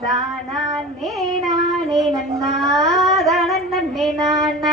தானே நானே நன்னா தானே நான்